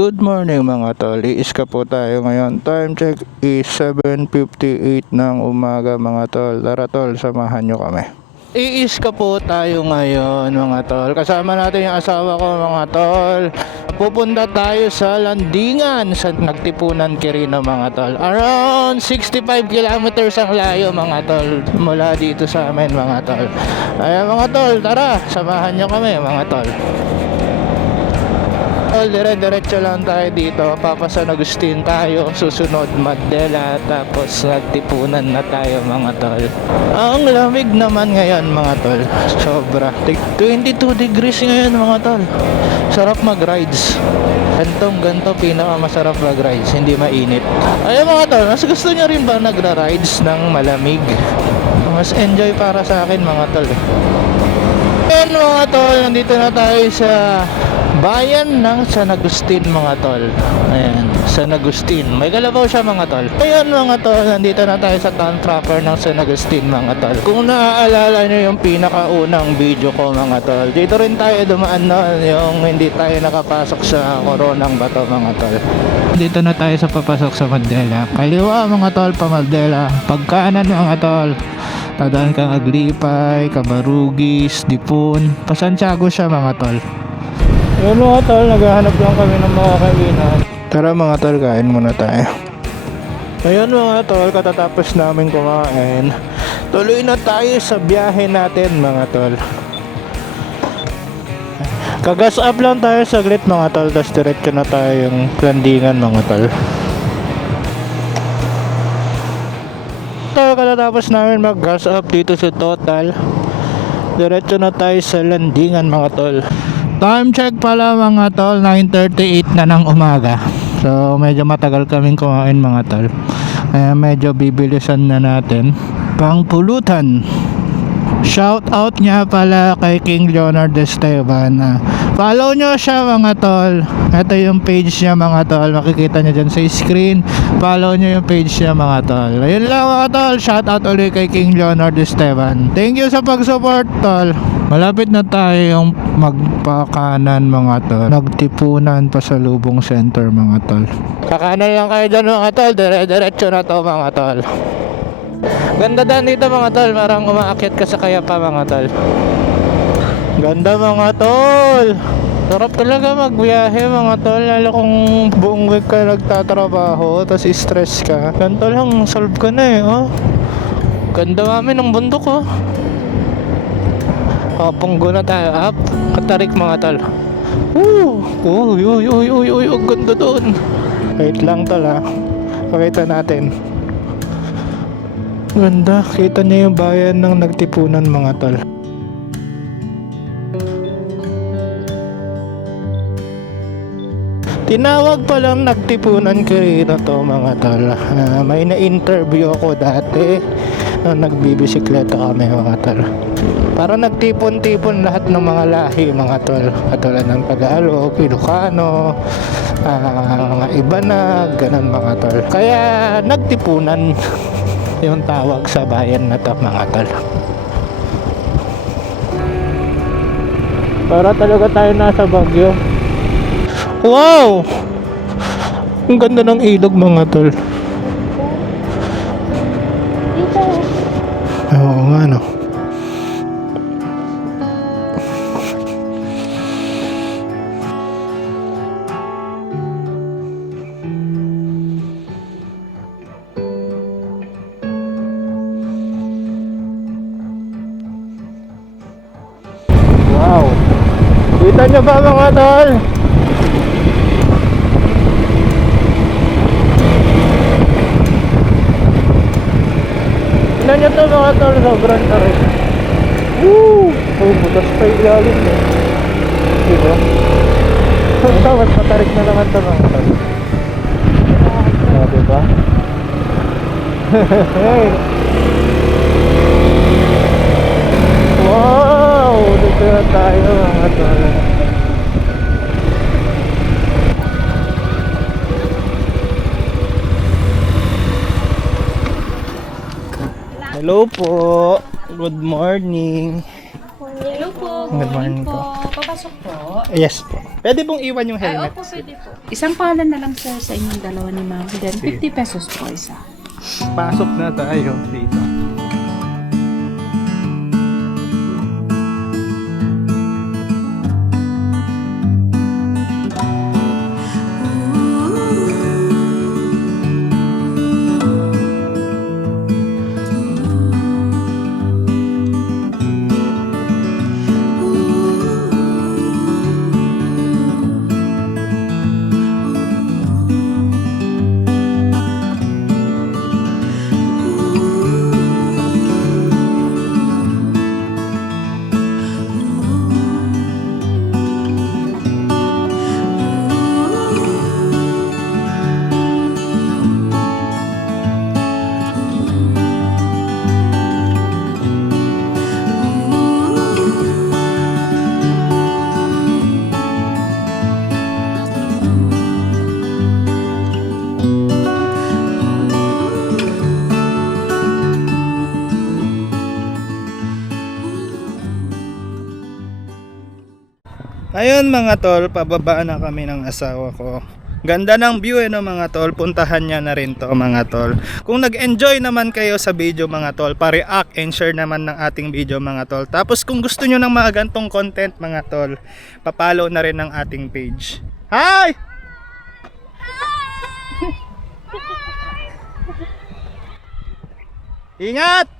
Good morning mga tol. Iiska po tayo ngayon. Time check is 7.58 ng umaga mga tol. Tara tol, samahan nyo kami. Iiska po tayo ngayon mga tol. Kasama natin yung asawa ko mga tol. Pupunta tayo sa Landingan sa Nagtipunan Quirino mga tol. Around 65 kilometers ang layo mga tol. Mula dito sa amin mga tol. Ayan mga tol, tara, samahan nyo kami mga tol. Tol, dire-diretso lang tayo dito. Papa San Agustin tayo. Susunod Mandela. Tapos nagtipunan na tayo mga tol. Ang lamig naman ngayon mga tol. Sobra. Tig- 22 degrees ngayon mga tol. Sarap mag-rides. Gantong ganto pinaka masarap mag-rides. Hindi mainit. Ayun mga tol, mas gusto nyo rin ba nagra-rides ng malamig? Mas enjoy para sa akin mga tol. eh. Ayan mga tol, nandito na tayo sa bayan ng San Agustin mga tol. Ayan, San Agustin. May kalabaw siya mga tol. Ayan mga tol, nandito na tayo sa town proper ng San Agustin mga tol. Kung naaalala nyo yung pinakaunang video ko mga tol, dito rin tayo dumaan noon yung hindi tayo nakapasok sa koronang bato mga tol. Dito na tayo sa papasok sa Mandela. Kaliwa mga tol, pa Mandela. Pagkanan mga tol. Tadaan kang Aglipay, Camarugis, Dipon. Pasantiago siya mga tol. Yun mga tol, naghahanap lang kami ng mga kainan. Tara mga tol, kain muna tayo. Ayun mga tol, katatapos namin kumain. Tuloy na tayo sa biyahe natin mga tol. Kagas up lang tayo saglit mga tol, tapos diretso na tayo yung landingan mga tol. Tol, katatapos namin mag gas up dito sa Total. Diretso na tayo sa landingan mga tol. Time check pala mga tol, 9.38 na ng umaga. So medyo matagal kaming kumain mga tol. Kaya medyo bibilisan na natin. Pangpulutan. Shout out nga pala kay King Leonard Esteban. Ah, follow nyo siya mga tol. Ito yung page niya mga tol. Makikita nyo dyan sa screen. Follow nyo yung page niya mga tol. Ayun lang mga tol. Shout out ulit kay King Leonard Esteban. Thank you sa pag-support tol. Malapit na tayong magpakanan mga tol. Nagtipunan pa sa Lubong Center mga tol. Kakanan lang kayo dyan mga tol. Dire-diretso na to mga tol. Ganda dan dito mga tol, parang umaakyat ka sa kaya pa mga tol. Ganda mga tol. Sarap talaga magbiyahe mga tol, lalo kung buong week ka nagtatrabaho, tapos stress ka. Ganito lang, solve ka na eh, oh. Ganda kami ng bundok, oh. Kapunggo na tayo, up. Katarik mga tol. Woo! Uy, uy, uy, uy, uy, ang ganda doon. Wait lang tol, ha. Pakita natin. Ganda, kita niyo yung bayan ng nagtipunan mga tol. Tinawag pa lang nagtipunan Quirino to mga tol. Ah, may na-interview ako dati nung nagbibisikleta kami mga tol. Para nagtipon-tipon lahat ng mga lahi mga tol. Katulad ng Tagalog, Ilocano, ah, mga iba na, ganun mga tol. Kaya nagtipunan yung tawag sa bayan na to mga tol. Para talaga tayo nasa Bagyo. Wow! Ang ganda ng ilog mga tol. Kita nyo ba mga tol? Tignan nyo to mga tol, sobrang tarik. Woo! Oh, butas pa yung ilalim eh. Diba? Ito, mas matarik na naman to mga tol. Oh, diba? hey! Wow! Dito na tayo mga tol. Hello po. Good morning. Hello po. Good morning po. Papasok po. Yes po. Pwede pong iwan yung Ay, helmet. opo, pwede po. Isang palad na lang sir sa inyong dalawa ni ma'am. Then, Sige. 50 pesos po isa. Pasok na tayo dito. Ayun mga tol, pababa na kami ng asawa ko. Ganda ng view eh no mga tol, puntahan niya na rin to mga tol. Kung nag-enjoy naman kayo sa video mga tol, pa-react and share naman ng ating video mga tol. Tapos kung gusto nyo ng mga gantong content mga tol, papalo na rin ng ating page. Hi! Ingat!